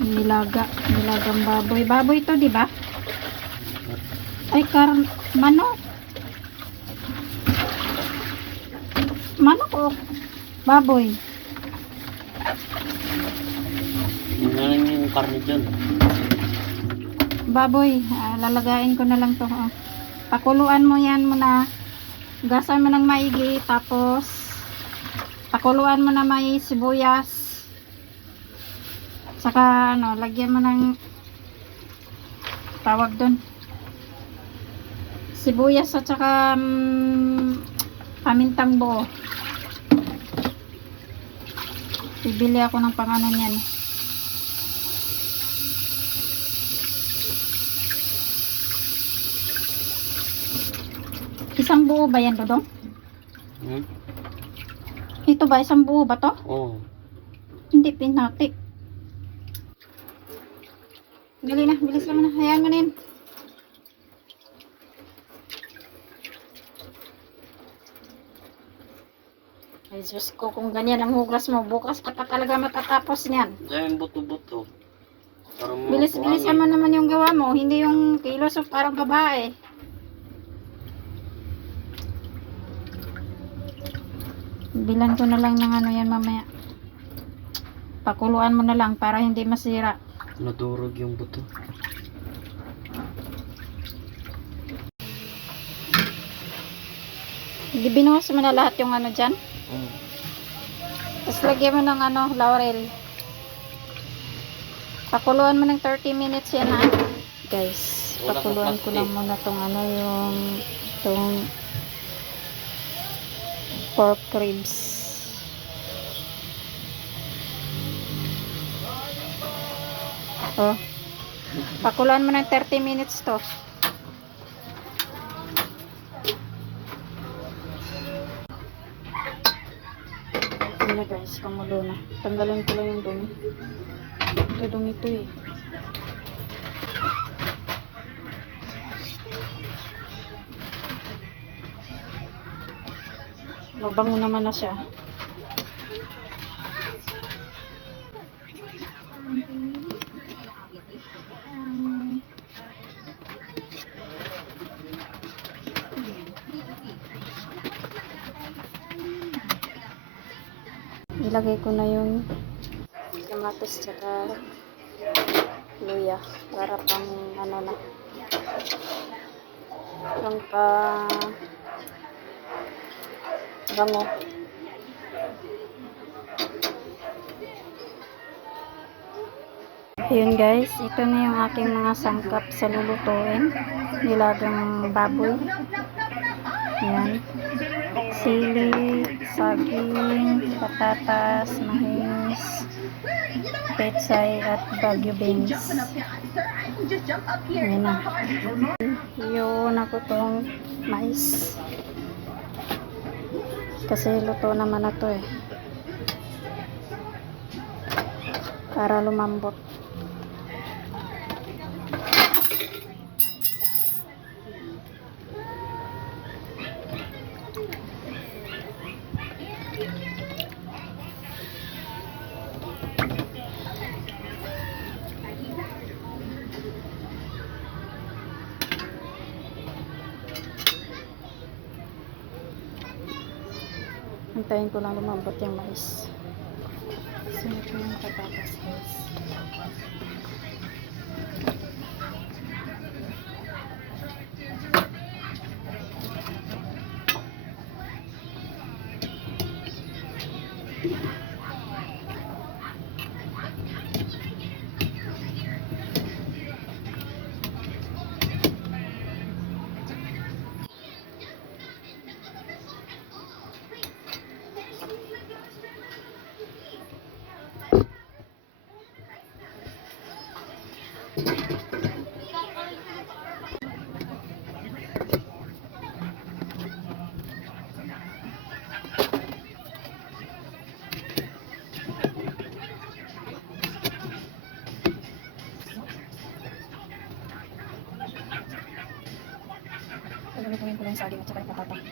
Nilagang baboy. Baboy to, di ba? Ay, manok. Manok o baboy. Ano yung karne dyan? Baboy. Lalagain ko na lang to. Pakuluan mo yan muna. Gasan mo ng maigi. Tapos pakuluan mo na may sibuyas. Saka lagyan mo ng tawag doon. Sibuyas at saka pamintang buo. Bibili ako ng pangano niyan. Isang buo ba yan, Dodong? Ito ba? Isang buo ba to? Oo. Hindi, pinati. Dali na, bilis lang na. Hayaan mo na yun. Ay, Diyos ko, kung ganyan ang hugas mo, bukas ka pa talaga matatapos niyan. Dahil buto-buto. Bilis mo naman yung gawa mo, hindi yung kilos o parang babae. Bilan ko na lang ng yan mamaya. Pakuluan mo na lang para hindi masira. Nadurog yung buto. Binuhos mo na lahat yung dyan. Tapos lagyan mo ng laurel. Pakuluan mo ng 30 minutes yan guys. Pakuluan ko lang muna tong yung pork ribs. Pakuluan mo ng 30 minutes to. Ano guys, kamulo na. Tanggalin ko lang yung dumi. Ito dumi to eh. Mabango naman na siya. Ilagay ko na yung kamatis tsaka luya para pang pang bango. Ayun guys, ito na yung aking mga sangkap sa lulutuin. Nilagang baboy. Ayan. Sili, saging, patatas, mais, pechay at bagyo beans. Ayan na. Yun ako tong mais. Kasi luto naman na to eh. Para lumambot. Antayin ko lang lumambot yung mais. Sunod ko yung patatas guys. Gagawin ko lang yung saging at saka yung patatas.